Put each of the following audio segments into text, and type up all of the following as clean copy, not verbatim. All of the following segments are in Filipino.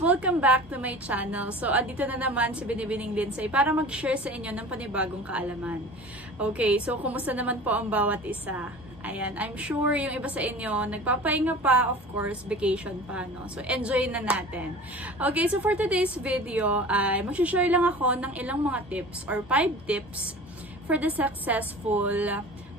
Welcome back to my channel. So, andito na naman si Binibining Lindsay para mag-share sa inyo ng panibagong kaalaman. Okay, so kumusta naman po ang bawat isa? Ayan, I'm sure yung iba sa inyo, nagpapahinga pa, of course, vacation pa, no? So, enjoy na natin. Okay, so for today's video, ay mag-share lang ako ng ilang mga tips or 5 tips for the successful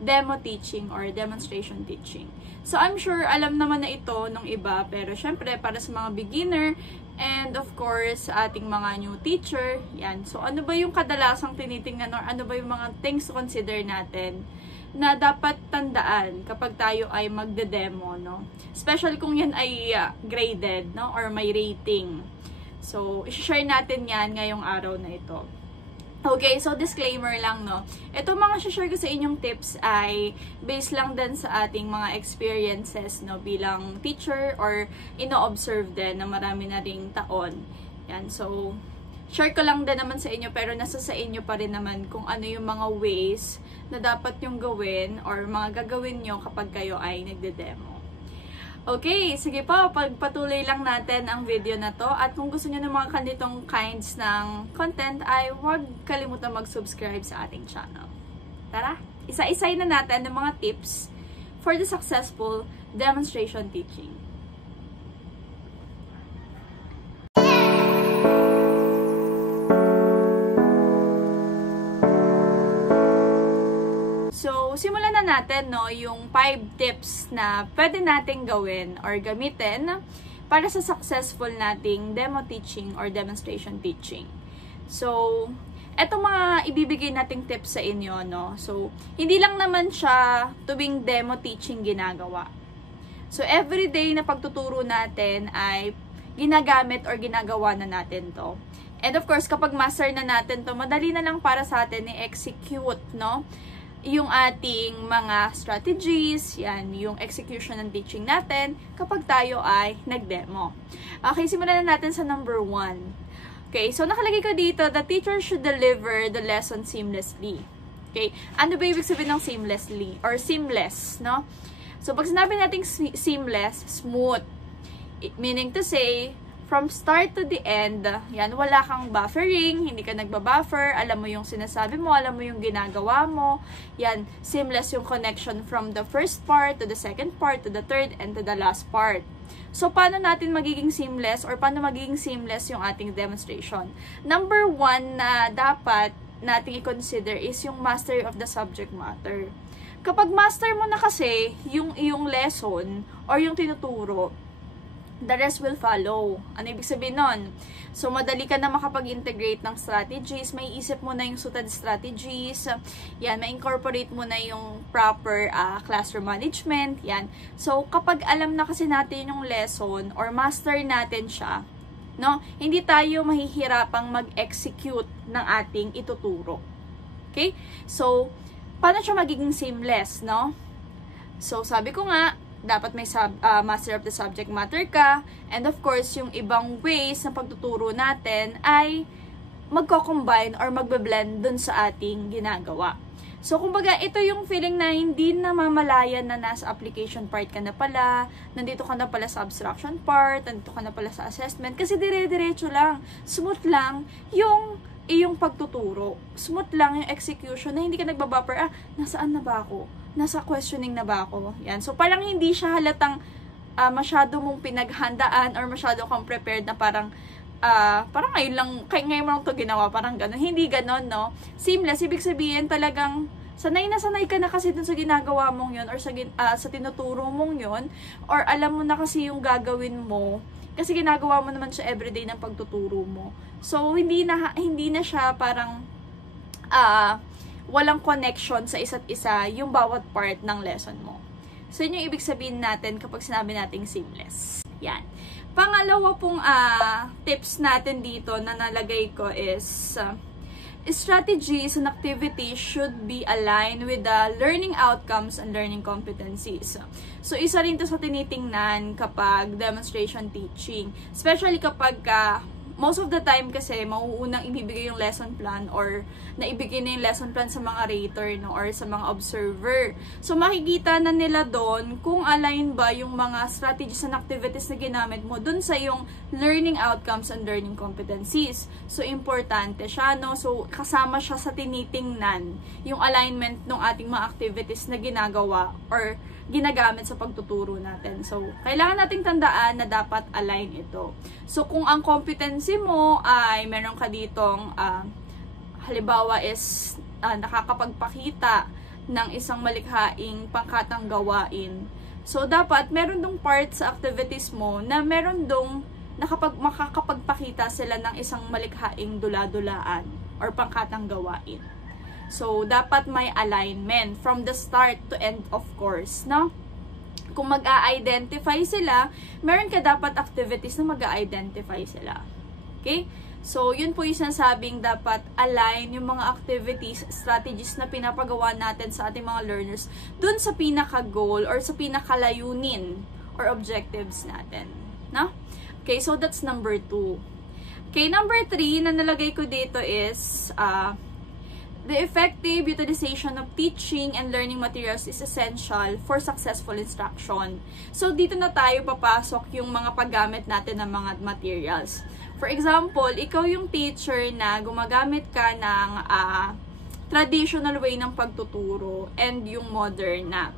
demo teaching or demonstration teaching. So, I'm sure alam naman na ito ng iba, pero syempre, para sa mga beginner and of course, sa ating mga new teacher, yan. So, ano ba yung kadalasang tinitingnan or ano ba yung mga things to consider natin na dapat tandaan kapag tayo ay magde-demo, no? Especially kung yan ay graded, no? Or may rating. So, i-share natin yan ngayong araw na ito. Okay, so disclaimer lang, no? Ito mga share ko sa inyong tips ay based lang din sa ating mga experiences, no? Bilang teacher or ino-observe din na marami na ring taon. Yan, so share ko lang din naman sa inyo pero nasa sa inyo pa rin naman kung ano yung mga ways na dapat yung gawin or mga gagawin nyo kapag kayo ay nagde-demo. Okay, sige po, pagpatuloy lang natin ang video na to at kung gusto niyo ng mga ganitong kinds ng content ay huwag kalimutan mag-subscribe sa ating channel. Tara, isa-isay na natin ng mga tips for the successful demonstration teaching. So, simulan na natin, no, yung 5 tips na pwede nating gawin or gamitin para sa successful nating demo teaching or demonstration teaching. So, eto mga ibibigay nating tips sa inyo, no. So, hindi lang naman siya tuwing demo teaching ginagawa. So, everyday na pagtuturo natin ay ginagamit or ginagawa na natin to. And of course, kapag master na natin to, madali na lang para sa atin i-execute, no, yung ating mga strategies, yan, yung execution ng teaching natin kapag tayo ay nag-demo. Okay, simulan na natin sa number 1. Okay, so nakalagay ko dito, the teacher should deliver the lesson seamlessly. Okay, ano ba ibig sabihin ng seamlessly or seamless, no? So, pag sinabi natin seamless, smooth. Meaning to say, from start to the end, yan, wala kang buffering, hindi ka nagbabuffer, alam mo yung sinasabi mo, alam mo yung ginagawa mo, yan, seamless yung connection from the first part to the second part to the third and to the last part. So, paano natin magiging seamless or paano magiging seamless yung ating demonstration? Number 1 na dapat nating i-consider is yung mastery of the subject matter. Kapag master mo na kasi yung lesson or yung tinuturo, the rest will follow. Ano ibig sabihin nun? So, madali ka na makapag-integrate ng strategies. May isip mo na yung suited strategies. Yan, ma-incorporate mo na yung proper classroom management. Yan. So, kapag alam na kasi natin yung lesson or master natin siya, no, hindi tayo mahihirapang mag-execute ng ating ituturo. Okay? So, paano siya magiging seamless, no? So, sabi ko nga, dapat may master of the subject matter ka. And of course, yung ibang ways na pagtuturo natin ay magko-combine or magbe-blend dun sa ating ginagawa. So, kumbaga, ito yung feeling na hindi na mamalayan na nasa application part ka na pala, nandito ka na pala sa abstraction part, nandito ka na pala sa assessment, kasi dire-diretso lang, smooth lang yung iyong pagtuturo. Smooth lang yung execution na hindi ka nagbabuffer, nasaan na ba ako? Nasa questioning na ba ako? Yan. So, parang hindi siya halatang masyado mong pinaghandaan or masyado kang prepared na parang ngayon lang ito ginawa, parang gano'n. Hindi gano'n, no? Seamless, ibig sabihin talagang sanay na sanay ka na kasi dun sa ginagawa mong yun or sa tinuturo mong yun or alam mo na kasi yung gagawin mo kasi ginagawa mo naman siya everyday ng pagtuturo mo. So, hindi na siya parang walang connection sa isa't isa yung bawat part ng lesson mo. So, yun yung ibig sabihin natin kapag sinabi nating seamless. Yan. Pangalawa pong tips natin dito na nalagay ko is strategies and activities should be aligned with the learning outcomes and learning competencies. So, isa rin to sa tinitingnan kapag demonstration teaching. Especially kapag most of the time kasi, mauunang ibibigay yung lesson plan or naibigay na yung lesson plan sa mga rater, no, or sa mga observer. So, makikita na nila doon kung align ba yung mga strategies and activities na ginamit mo doon sa yung learning outcomes and learning competencies. So, importante siya, no? So, kasama siya sa tinitingnan yung alignment ng ating mga activities na ginagawa or ginagamit sa pagtuturo natin. So, kailangan nating tandaan na dapat align ito. So, kung ang competency mo ay meron ka ditong, halimbawa is nakakapagpakita ng isang malikhaing pangkatang gawain. So, dapat meron dong part sa activities mo na meron dong makakapagpakita sila ng isang malikhaing dula-dulaan or pangkatang gawain. So, dapat may alignment from the start to end, of course, no? Kung mag-a-identify sila, meron ka dapat activities na mag-a-identify sila. Okay? So, yun po yung sinasabing dapat align yung mga activities, strategies na pinapagawa natin sa ating mga learners dun sa pinaka-goal or sa pinaka-layunin or objectives natin. No? Okay, so that's number 2. Okay, number 3 na nalagay ko dito is the effective utilization of teaching and learning materials is essential for successful instruction. So, dito na tayo papasok yung mga paggamit natin ng mga materials. For example, ikaw yung teacher na gumagamit ka ng traditional way ng pagtuturo and yung modern na.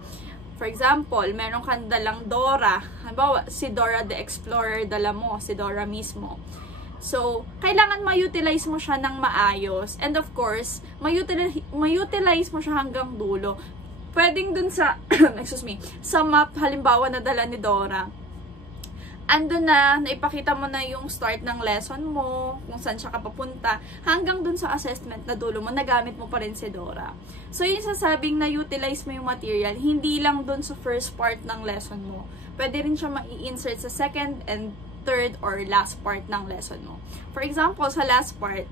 For example, meron kang dalang Dora. Halimbawa, si Dora the Explorer dala mo, si Dora mismo. So, kailangan ma-utilize mo siya ng maayos. And of course, ma-utilize mo siya hanggang dulo. Pwedeng dun sa, excuse me, sa map, halimbawa na dala ni Dora, andun na, naipakita mo na yung start ng lesson mo, kung saan siya kapapunta, hanggang dun sa assessment na dulo mo, nagamit mo pa rin si Dora. So, yung sasabing na-utilize mo yung material, hindi lang dun sa first part ng lesson mo. Pwede rin siya ma-i-insert sa second and third or last part ng lesson mo. For example, sa last part,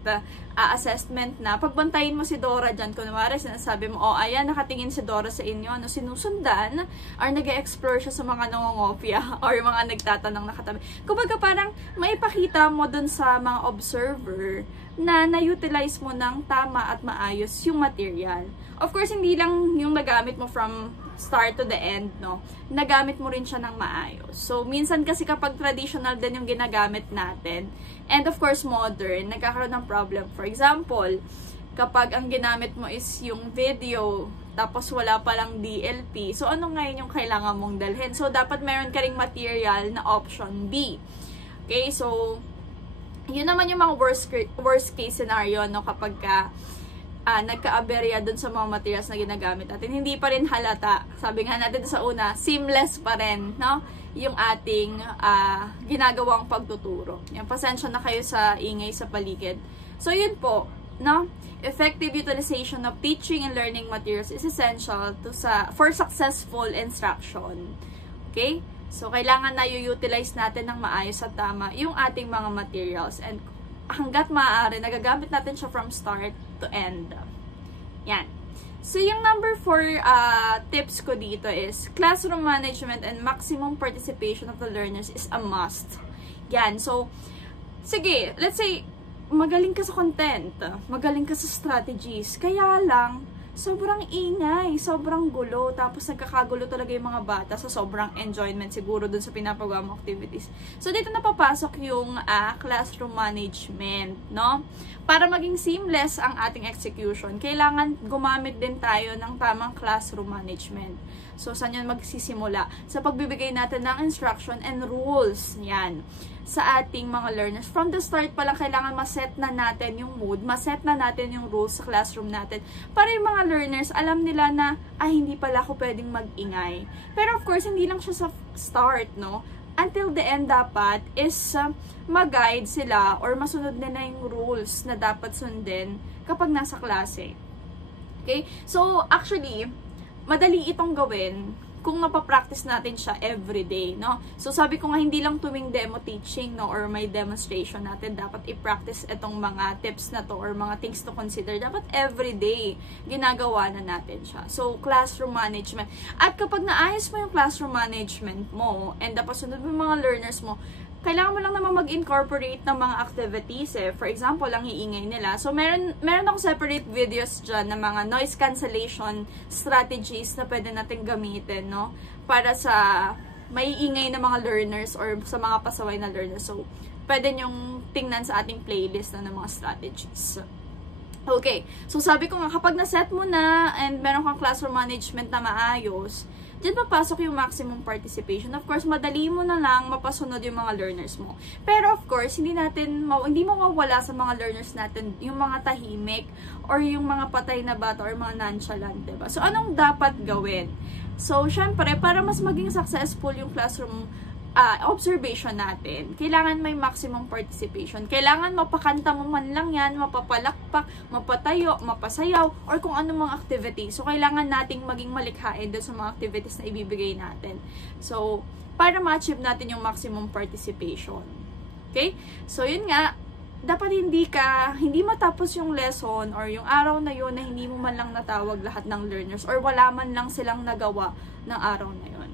assessment na, pagbantayin mo si Dora dyan, kunwari, sinasabi mo, oh, ayan, nakatingin si Dora sa inyo, ano, sinusundan, or nag-explore siya sa mga nangongopya, or mga nagtatanong nakatabi. Kumbaga, parang maipakita mo dun sa mga observer na na-utilize mo ng tama at maayos yung material. Of course, hindi lang yung nagamit mo from start to the end, no? Nagamit mo rin siya ng maayos. So, minsan kasi kapag traditional din yung ginagamit natin, and of course, modern, nagkakaroon ng problem. For example, kapag ang ginamit mo is yung video, tapos wala palang DLP, so ano ngayon yung kailangan mong dalhin? So, dapat meron ka ring material na option B. Okay, so, yun naman yung mga worst case scenario, no? Kapag nagka-aberya dun sa mga materials na ginagamit natin, hindi pa rin halata. Sabi nga natin sa una, seamless pa rin, no? Yung ating ginagawang pagtuturo. Yung pasensya na kayo sa ingay sa paligid. So, yun po, no? Effective utilization of teaching and learning materials is essential for successful instruction. Okay? So, kailangan na i-utilize natin ng maayos at tama yung ating mga materials. And hanggat maaari, nagagamit natin siya from start to end. Yan. So, yung number 4 tips ko dito is, classroom management and maximum participation of the learners is a must. Yan. So, sige, let's say, magaling ka sa content, magaling ka sa strategies, kaya lang, sobrang ingay, sobrang gulo, tapos nagkakagulo talaga yung mga bata sa sobrang enjoyment siguro dun sa pinapagawa mong activities. So, dito napapasok yung classroom management, no? Para maging seamless ang ating execution, kailangan gumamit din tayo ng tamang classroom management. So, saan yan magsisimula? Sa pagbibigay natin ng instruction and rules, yan, sa ating mga learners. From the start pa lang, kailangan maset na natin yung mood, maset na natin yung rules sa classroom natin. Para yung mga learners, alam nila na, hindi pala ako pwedeng mag-ingay. Pero of course, hindi lang siya sa start, no? Until the end dapat is mag-guide sila or masunod nila yung rules na dapat sundin kapag nasa klase. Okay? So, actually, madali itong gawin kung mapapractice natin siya everyday, no? So, sabi ko nga, hindi lang tuwing demo teaching, no, or may demonstration natin, dapat i-practice itong mga tips na to or mga things to consider. Dapat everyday ginagawa na natin siya. So, classroom management. At kapag naayos mo yung classroom management mo, and dapat sunod mo yung mga learners mo, kailangan mo lang naman mag-incorporate ng mga activities eh. For example, ang hiingay nila. So, meron akong separate videos dyan ng mga noise cancellation strategies na pwede natin gamitin, no? Para sa maiingay na mga learners or sa mga pasaway na learners. So, pwede nyong tingnan sa ating playlist na ng mga strategies. Okay. So, sabi ko nga, kapag na-set mo na and meron kang classroom management na maayos, diyan papasok yung maximum participation. Of course, madali mo na lang mapasunod yung mga learners mo. Pero of course, hindi mawawala sa mga learners natin yung mga tahimik or yung mga patay na bata or mga nonchalant, diba? So, anong dapat gawin? So, syempre, para mas maging successful yung classroom observation natin, kailangan may maximum participation. Kailangan mapakanta mo man lang yan, mapapalakpak, mapatayo, mapasayaw, or kung anong mga activity. So, kailangan nating maging malikhain doon sa mga activities na ibibigay natin. So, para ma-achieve natin yung maximum participation. Okay? So, yun nga, dapat hindi matapos yung lesson or yung araw na yun na hindi mo man lang natawag lahat ng learners or wala man lang silang nagawa ng araw na yun.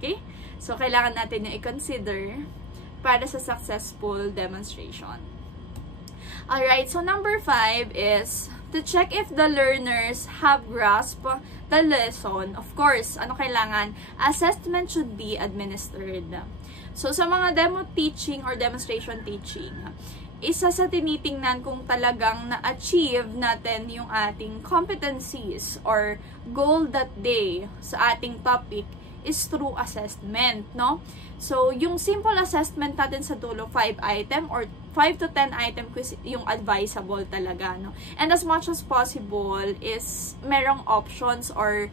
Okay? So, kailangan natin yung i-consider para sa successful demonstration. Alright, so number 5 is to check if the learners have grasped the lesson. Of course, ano kailangan? Assessment should be administered. So, sa mga demo teaching or demonstration teaching, isa sa tinitingnan kung talagang na-achieve natin yung ating competencies or goal that day sa ating topic is through assessment, no? So, yung simple assessment natin sa dulo, 5 item or 5 to 10 item quiz yung advisable talaga, no? And as much as possible is merong options or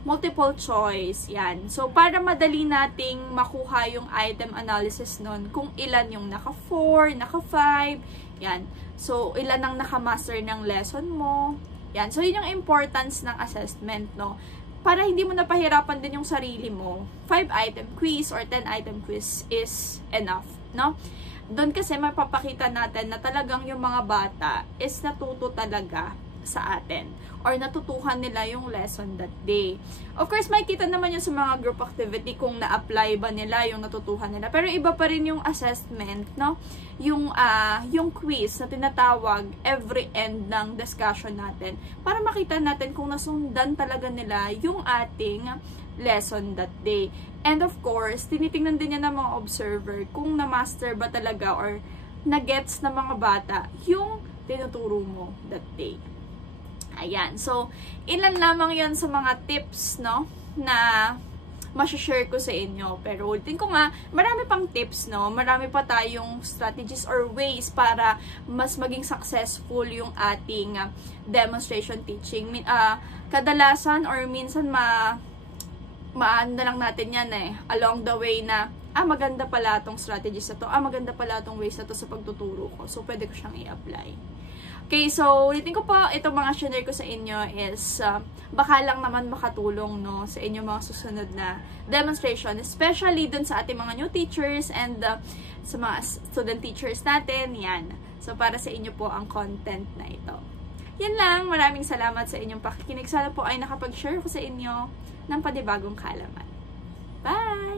multiple choice, yan. So, para madali nating makuha yung item analysis nun, kung ilan yung naka 4, naka 5, yan. So, ilan ang nakamaster ng lesson mo, yan. So, yun yung importance ng assessment, no? Para hindi mo napahirapan din yung sarili mo, 5-item quiz or 10-item quiz is enough, no? Doon kasi mapapakita natin na talagang yung mga bata is natuto talaga sa atin or natutuhan nila yung lesson that day. Of course, makikita naman yun sa mga group activity kung na-apply ba nila yung natutuhan nila. Pero iba pa rin yung assessment, no? Yung quiz na tinatawag every end ng discussion natin para makita natin kung nasundan talaga nila yung ating lesson that day. And of course, tinitingnan din yan ng mga observer kung na-master ba talaga or na-gets ng mga bata yung tinuturo mo that day. Ayan. So, ilan lamang yan sa mga tips, no, na masashare ko sa inyo. Pero ulitin ko nga, marami pang tips, no? Marami pa tayong strategies or ways para mas maging successful yung ating demonstration teaching. Kadalasan or minsan maano na lang natin yan along the way na, maganda pala tong strategies na to, maganda pala tong ways na to sa pagtuturo ko. So, pwede ko siyang i-apply. Okay, so, ulitin ko po, itong mga share ko sa inyo is, baka lang naman makatulong, no, sa inyong mga susunod na demonstration, especially dun sa ating mga new teachers and sa mga student teachers natin, yan. So, para sa inyo po ang content na ito. Yan lang, maraming salamat sa inyong pakikinig. Sana po ay nakapag-share ko sa inyo ng panibagong kaalaman. Bye!